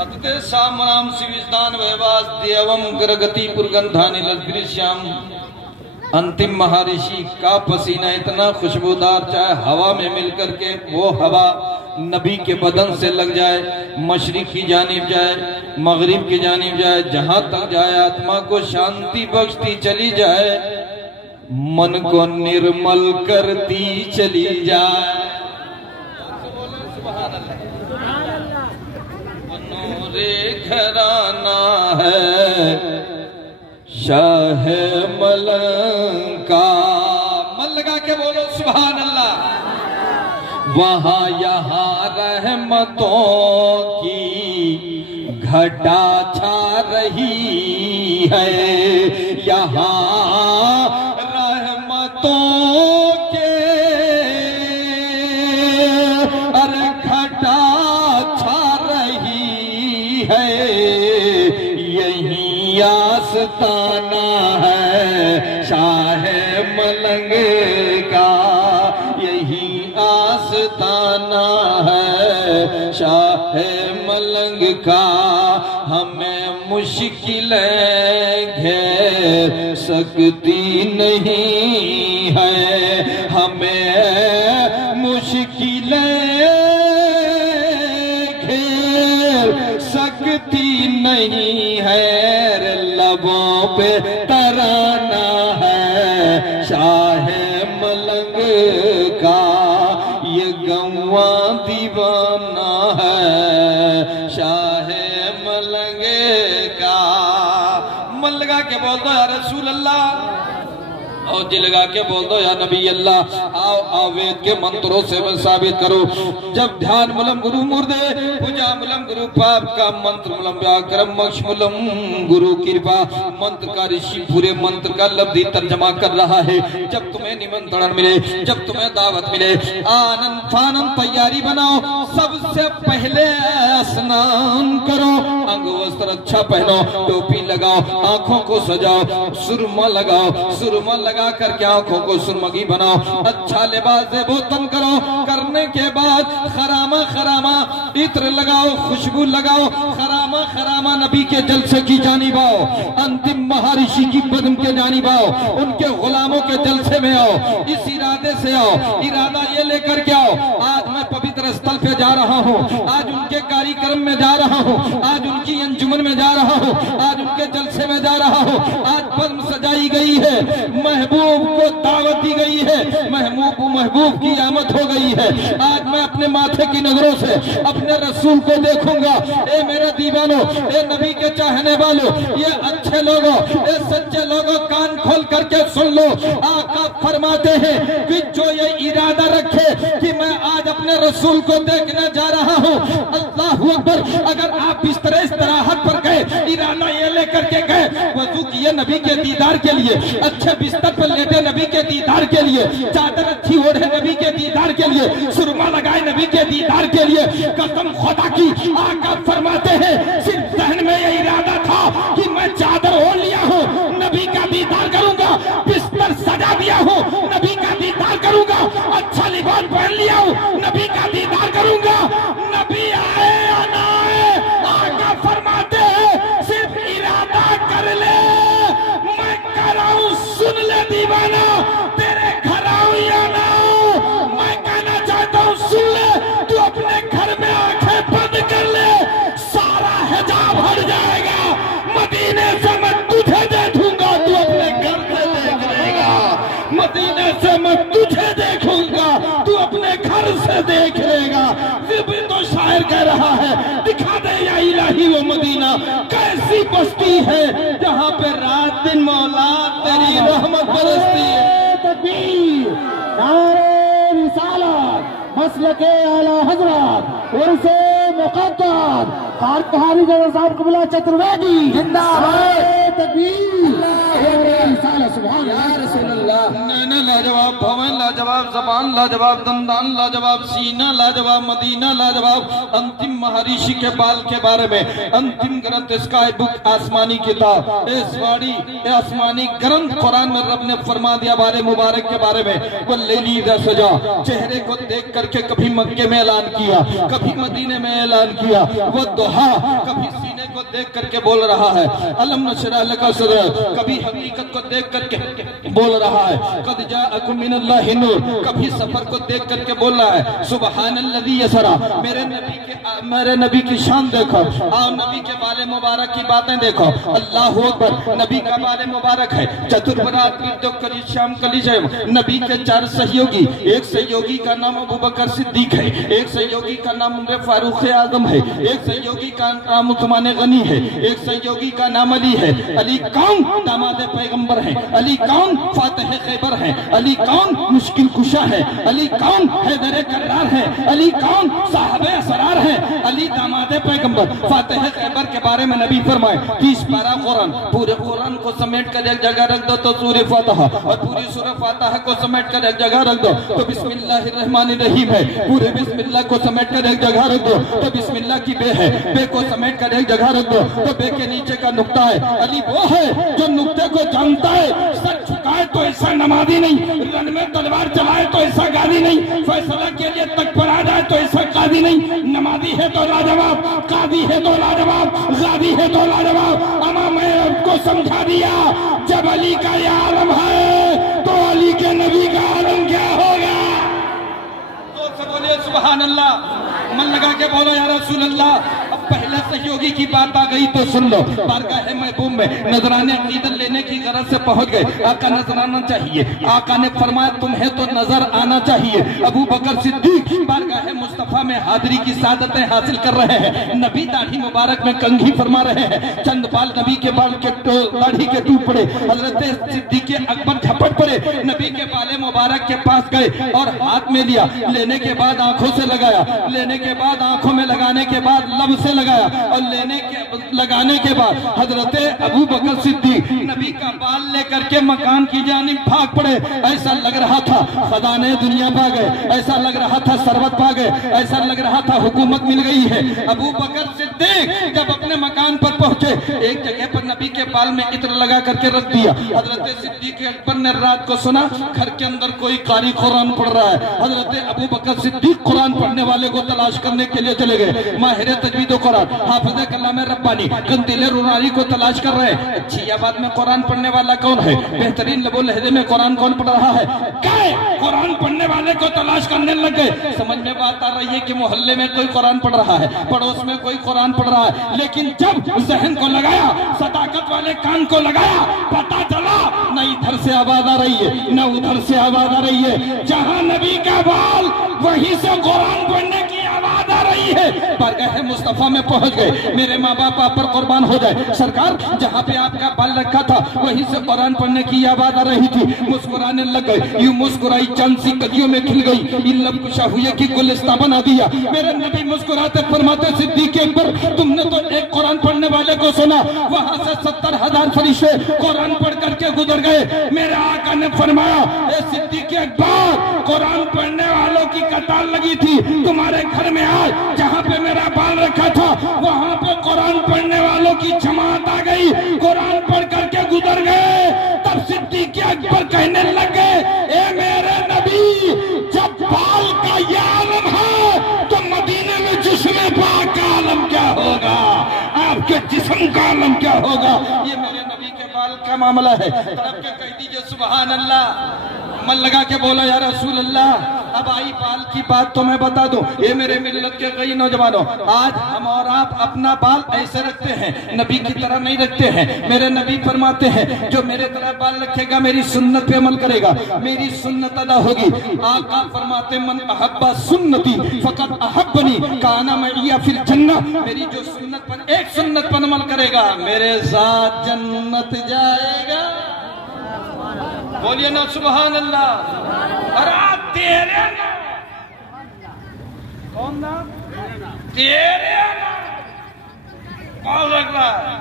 अतते सामनाम शिविस्तान वैवास देवम करगति पुरगंधानि लद्दृश्याम। अंतिम महर्षि का पसीना इतना खुशबूदार, चाहे हवा में मिलकर के वो हवा नबी के बदन से लग जाए, मशरिक की जानिब जाए, मगरिब की जानिब जाए, जहां तक जाए आत्मा को शांति बख्शती चली जाए, मन को निर्मल करती चली जाए। नूरे घराना है शाह मलंका। मन लगा के बोलो सुभान अल्लाह। वहां यहाँ रहमतों की घटा छा रही है, यहाँ रहमतों के अरे घटा छा रही है। यही आस्ताना है शाह मलंग का, यही आस्ताना है शाह मलंग का। हमें मुश्किलें घेर सकती नहीं है, हमें मुश्किलें घेर सकती नहीं है। लबों पे तराना है शाह मलंग का, ये गौवा दीवाना है शाह मलंग का। मन लगा के बोल दो या रसूल अल्लाह, और दिल लगा के बोल दो या नबी अल्लाह। आओ आओ वेद के मंत्रों से मैं साबित करो। जब ध्यान मुलम गुरु मुर्दे, पूजा मुलम गुरु पाप का, मंत्र मुलम व्याकरम मोक्ष मुलम गुरु कृपा। मंत्र का ऋषि पूरे मंत्र का लफ्जी तर्जमा कर रहा है। जब तुम्हें निमंत्रण मिले, जब तुम्हें दावत मिले, आनंद फानन तैयारी बनाओ। सबसे पहले स्नान करो, अंग वस्त्र अच्छा पहनो, टोपी लगाओ, आंखों को सजाओ, सुरमा लगाओ, सुरमा लगा करके आंखों को सुरमगी बनाओ, अच्छा लिबास देबो तन करो। करने के बाद खरामा खरामा इत्र लगाओ, खुशबू लगाओ, खरामा खरामा नबी के जलसे की जानिब आओ, अंतिम महर्षि की कदम के जानिब आओ, उनके गुलामों के जलसे में आओ। इस इरादे से आओ, इरादा ये लेकर के आओ, आज मैं पवित्र स्थल पे जा रहा हूँ, आज उनके कार्यक्रम में जा रहा हूँ, आज उनकी अंजुमन में जा रहा हूँ, आज उनके जलसे में जा रहा हूँ। आज पद्म सजाई गई है, महबूब को दावत दी गई है, महबूब की आमद हो गई है। आज मैं अपने माथे की नजरों से अपने रसूल को देखूंगा। ए मेरे दीवानों, ए नबी के चाहने वालों, ये अच्छे लोगों, ये सच्चे लोगों, कान खोल करके सुन लो। आका फरमाते हैं कि जो ये इरादा रखे कि मैं आज अपने रसूल को देखने जा रहा हूँ, अल्लाह अकबर। अगर आप बिस्तर इस्तराहत पर गए, इरादा ये लेकर के गए, वजू किए नबी के दीदार के लिए, अच्छे बिस्तर पर लेटे नबी के दीदार के लिए, चादर अच्छी ओढ़े नबी के दीदार के लिए, सुरमा लगाए नबी के दीदार के लिए, कसम खुदा की आका फरमाते हैं सिर्फ जहन में ये इरादा था कि मैं चादर ओढ़ लिया हूँ, नबी का दीदार करूंगा, बिस्तर सजा दिया हूँ, नबी का दीदार करूंगा, अच्छा लिबास पहन लिया हूँ, नबी का दीदार करूंगा। नबी आए या ना आए, आका फरमाते हैं सिर्फ इरादा कर ले, मैं कर रहा हूँ, सुन ले दीवाना, तेरे घर आओ या ना आओ, मैं कहना चाहता हूँ सुन ले, तू अपने घर में आंखें बंद कर ले, सारा हिजाब हट जाएगा, मदीने से मैं तुझे देखूंगा, तू अपने घर से देख लेगा, मदीने से मैं तुझे देखूंगा, तू अपने घर से देख लेगा। फिर भी तो शायर कह रहा है, दिखा दे या इलाही वो मदीना, कैसी बस्ती है जहाँ पे रात दिन मौला तेरी रहमत बरसती है। तकबीर, नारे रिसालत, मसलके आला हजरत, उर्से मुक़द्दस, कारखानी जनाब साहब कबीला चतुर्वेदी जिंदाबाद, तकबीर, नारे रिसालत, सुभान अल्लाह, रसूल अल्लाह। नैना लाजवाब, भवन लाजवाब, जबान लाजवाब, दंदान लाजवाब, सीना लाजवाब, मदीना लाजवाब। अंतिम महर्षि के बाल के बारे में अंतिम ग्रंथ स्काई बुक, आसमानी किताब, इस वाड़ी आसमानी ग्रंथ कुरान में रब ने फरमा दिया बारे मुबारक के बारे में। वो लेली सजा, चेहरे को देख करके कभी मक्के में ऐलान किया, कभी मदीने में ऐलान किया। वो दुहा कभी सीने को देख करके बोल रहा है अलम नशरह लका सदरक, कभी हकीकत को देख करके बोल रहा है कद जाअकुम मिनल्लाहि नूर, कभी सफर को देख करके बोल रहा है सुबहानल्लज़ी यसरा। मेरे नबी की शान देखो, आओ नबी के बाले मुबारक की बातें देखो। अल्लाहु अकबर, नबी का बाले मुबारक है। चतुर्बरात कली शाम कली जय, नबी के 4 सहयोगी, एक सहयोगी का नाम अबू बकर सिद्दीक है, एक सहयोगी का नाम उमर फारूक आजम है, एक सहयोगी का नाम उस्मान गनी है, एक सहयोगी का नाम अली है। अली कौन? दामाद पैगंबर है। अली कौन? फातिह खैबर है। अली कौन? मुश्किल कुशा है। अली कौन? हैदर करार है। अली कौन? साहबे असरार है। अली दामाद पैगंबर, फातिह खैबर के बारे में नबी फरमाए 30 पारा कुरान, पूरे कुरान को समेट कर एक जगह रख दो तो सूरह फातिहा, और पूरी सूरह फातिहा को समेट कर एक जगह रख दो तो बिस्मिल्लाहिर्रहमानिर्रहीम है। पूरे बिस्मिल्लाह को समेट कर एक जगह रख दो तो बिस्मिल्लाह की बे है। बे को समेट कर एक जगह रख दो तो बे के नीचे का नुक्ता है। अली वो है जो नुक्ते को जानता है, सर झुकाए तो ऐसा नमाजी नहीं, रन में तलवार चलाए तो ऐसा गादी नहीं, फैसला के लिए तक पर आ जाए तो ऐसा कादी नहीं। नमाजी है तो लाजवाब, कादी है तो लाजवाब, गादी है तो लाजवाब। अमा मैं आपको समझा दिया, जब अली का ये आलम है तो अली के नबी का आलम क्या होगा? तो सब बोलिए सुभान अल्लाह, मन लगा के बोलो या रसूल अल्लाह। अब पहले सहयोगी की बात आ गई तो सुन लो। बारगाह महबूब में नजराने अकीदत लेने की गरज से पहुंच गए। आका नजर आना चाहिए, आका ने फरमाया तुम्हें तो नजर आना चाहिए। अबू बकर सिद्दीक बारगाह मुस्तफा में हाजिरी की सादतें हासिल कर रहे हैं। नबी दाढ़ी मुबारक में कंघी फरमा रहे हैं। चंद बाल नबी के बाल के दाढ़ी के टूट पड़े। हजरत सिद्दीक अकबर झपट पड़े, नबी के बाले मुबारक के पास गए और हाथ में लिया। लेने के बाद आंखों से लगाया, लेने के बाद आंखों में लगाने के बाद लब से लगाया, और लगाने के बाद हजरत अबू बकर सिद्दीक नबी का बाल लेकर के मकान की जानिब भाग पड़े। ऐसा लग रहा था खजाने दुनिया पा गए, ऐसा लग रहा था सरबत पा गए, ऐसा लग रहा था हुकूमत मिल गई है। अबू बकर सिद्दीक जब अपने मकान पर पहुंचे, एक जगह पर नबी के बाल में इत्र लगा करके रख दिया। हजरत सिद्दीक अकबर ने रात को सुना घर के अंदर कोई कारी कुरान पढ़ रहा है। हजरत अबू बकर सिद्दीक कुरान पढ़ने वाले को तलाश करने के लिए चले गए। माहिर तजवीद कुरान हाफिज़ कलाम रब्बानी कंदील रूहानी को तलाश कर रहे हैं। अच्छी आबाद में कुरान पढ़ने वाला कौन है? बेहतरीन लबो लहजे में कुरान कौन पढ़ रहा है? क्या कुरान पढ़ने वाले को तलाश करने लग गए। समझ में बात आ रही है कि मोहल्ले में कोई कुरान पढ़ रहा है, पड़ोस में कोई कुरान पढ़ रहा है, लेकिन जब जहन को लगाया, सदाकत वाले कान को लगाया, पता चला न इधर से आवाज आ रही है न उधर से आवाज आ रही है। जहां नबी का बाल वहीं से कुरान पढ़ने की आवाज आ रही है। बारगाह मुस्तफा में पहुंच गए। मेरे माँ बाप आप पर कुर्बान हो जाए सरकार, जहाँ पे आपका बाल रखा था वहीं से कुरान पढ़ने की आवाज आ रही थी। मुस्कुराने लग गए, यूं मुस्कुराई चंद सी कदियों में खिल गई, लब कुशा हुए की गुलिस्ता बना दिया। मेरे नबी मुस्कुराते फरमाते सिद्दीक अकबर तुमने तो एक कुरान पढ़ने वाले को सुना, वहां से 70,000 फरिश्ते कुरान पढ़ करके गुजर गए। मेरे आका ने फरमाया ए सिद्दीक अकबर, कुरान पढ़ने वालों की कतार लगी थी तुम्हारे घर में, आज जहाँ पे मेरा बाल रखा था वहां पे कुरान पढ़ने वालों की जमात आ गई, कुरान पढ़ करके गुजर गए। तब सिद्दीक अकबर कहने लगे ए मेरे नबी, जब बाल का ये आलम है तो मदीने में जिस्म पाक का आलम क्या होगा, आपके जिस्म का आलम क्या होगा? ये मेरे नबी के बाल का मामला है। तड़प के कह दीजिए सुभान अल्लाह, मन लगा के बोला या रसूल अल्लाह। अब आई बाल की बात तो मैं बता दूं, ये मेरे मिल्लत के कई नौजवानों, आज हम और आप अपना बाल ऐसे रखते हैं, नबी की तरह नहीं रखते हैं। मेरे नबी फरमाते हैं जो मेरे तरह बाल रखेगा मेरी सुन्नत पे अमल करेगा, मेरी सुन्नत अदा होगी। आका फरमाते मन अहब्बा सुन्नती फकत अहब्बनी काना मैया फिर जन्नत, मेरी जो सुन्नत पर एक सुन्नत पर अमल करेगा मेरे साथ जन्नत जाएगा। बोलिए ना सुभान अल्लाह। और तेरे कौन ना तेरे कौन लग रहा है?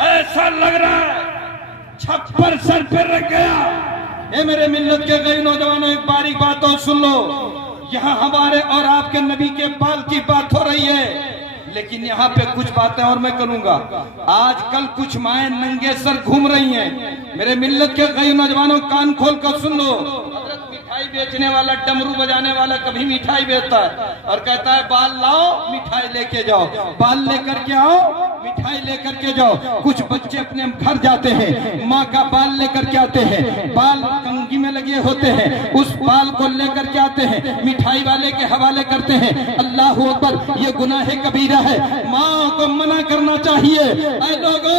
ऐसा लग रहा है छप्पर सर पे रख गया। ये मेरे मिल्लत के कई नौजवानों, एक बारीक बात और सुन लो। यहाँ हमारे और आपके नबी के बाल की बात हो रही है, लेकिन यहाँ पे कुछ बातें और मैं करूंगा। आजकल कुछ माएं नंगे सर घूम रही हैं। मेरे मिल्लत के कई नौजवानों, कान खोल कर सुन लो। मिठाई बेचने वाला, डमरू बजाने वाला कभी मिठाई बेचता है और कहता है बाल लाओ मिठाई लेके जाओ, बाल लेकर के आओ मिठाई लेकर के जाओ। कुछ बच्चे अपने घर जाते हैं, माँ का बाल लेकर के आते हैं, बाल कंघी में लगे होते हैं, उस बाल को लेकर के आते हैं, मिठाई वाले के हवाले करते हैं। अल्लाह अकबर, ये गुनाह कबीरा है। माँ को मना करना चाहिए। ऐ लोगों,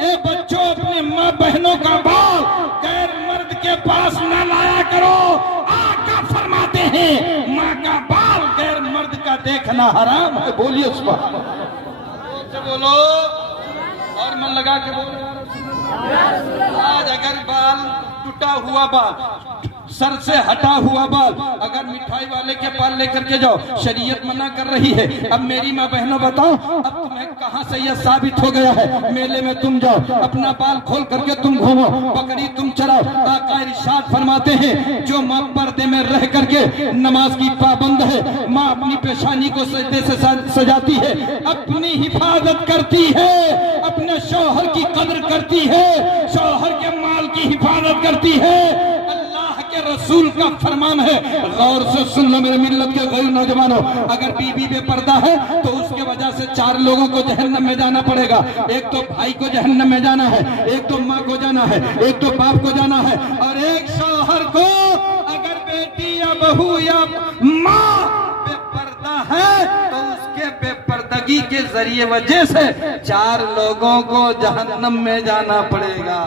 ए बच्चों, अपने माँ बहनों का बाल गैर मर्द के पास न लाया करो। आका फरमाते हैं माँ का बाल गैर मर्द का देखना हराम है। बोलिए सुभान अल्लाह, बोलो और मन लगा के बोलो। आज अगर बाल टूटा हुआ बाल, सर से हटा हुआ बाल अगर मिठाई वाले के पास लेकर के जाओ, शरीयत मना कर रही है। अब मेरी माँ बहनों बताओ, अब तुम्हें कहाँ से यह साबित हो गया है? मेले में तुम जाओ, अपना बाल खोल करके तुम घूमो, बकरी तुम चराओ। आका इरशाद फरमाते हैं, जो माँ पर्दे में रह करके नमाज की पाबंद है, माँ अपनी पेशानी को सजदे से सजाती है, अपनी हिफाजत करती है, अपने शौहर की कदर करती है, शौहर के माल की हिफाजत करती है। रसूल का फरमान है, गौर से सुन लो मेरे मिल्लत के गैर नौजवानों। अगर बीबी बेपर्दा है तो उसके वजह से 4 लोगों को जहन्नम में जाना पड़ेगा। एक तो भाई को जहन्नम में जाना है, एक तो माँ को जाना है, एक तो बाप को जाना है, और एक शौहर को। अगर बेटी या बहू या माँ बेपर्दा है तो उसके बेपर्दगी के जरिए वजह से 4 लोगों को जहन्नम में जाना पड़ेगा।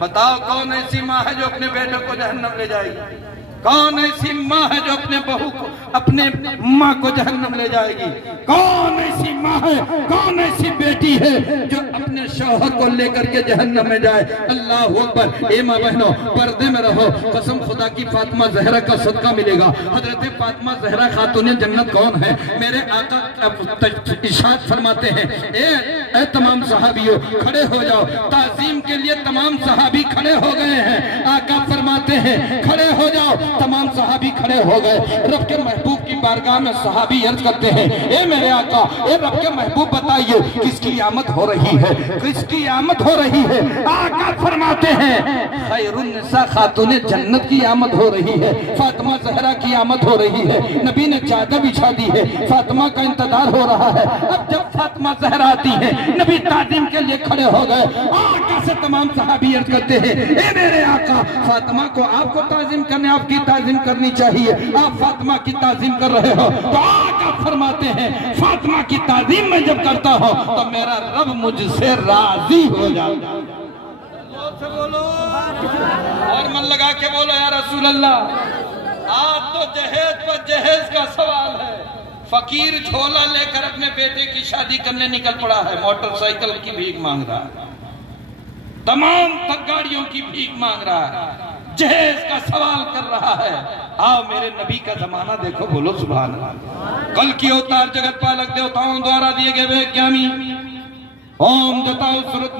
बताओ कौन ऐसी माँ है जो अपने बेटे को जहन्नम ले जाएगी? कौन ऐसी माँ है जो अपने बहू को, अपने माँ को जहन्नम ले जाएगी? कौन ऐसी माँ है, कौन ऐसी बेटी है जो अपने शौहर को लेकर के जहन्नम में जाए? अल्लाह अकबर। ए माँ बहनों, पर्दे में रहो। कसम खुदा की फातिमा जहरा का सदका मिलेगा। हजरत फातिमा जहरा खातून जन्नत कौन है? मेरे आका इरशाद फरमाते हैं, ए तमाम सहाबियों खड़े हो जाओ। ताजीम के लिए तमाम सहाबी खड़े हो गए हैं। आका फरमाते हैं खड़े हो जाओ। तमाम सहाबी खड़े हो गए। रब के महबूब की बारगाह में सहाबी अर्ज करते हैं, ए मेरे आका, ए रब के महबूब बताइए किसकी आमद हो रही है, किसकी आमद हो रही है? आका फरमाते हैं खैरुन निसा खातून जन्नत की आमद हो रही है, फातिमा जहरा की आमद हो रही है। नबी ने चादर बिछा दी है, फातिमा का इंतजार हो रहा है। अब जब फातिमा जहरा आती है, नबी ताजीम के लिए खड़े हो गए। आका से तमाम सहाबी अर्ज करते हैं, ए मेरे आका, फातिमा को आपको ताजीम करने, आपकी ताजीम करनी चाहिए। आप फातिमा की ताजीम कर रहे हो तो आका फरमाते हैं फातिमा की ताजीम मैं जब करता हूं तो मेरा रब मुझसे राजी हो जाता है। बोलो और मन लगा के बोलो या रसूल अल्लाह। आज तो जहेज पर जहेज का सवाल है। फकीर झोला लेकर अपने बेटे की शादी करने निकल पड़ा है, मोटरसाइकिल की भीख मांग रहा है, तमाम गाड़ियों की भीख मांग रहा है, जहेज का सवाल कर रहा है। आओ मेरे नबी का जमाना देखो, बोलो सुभान अल्लाह। कल की अवतार जगत पालक देवताओं द्वारा दिए गए ज्ञानी ओम जताओ सुरत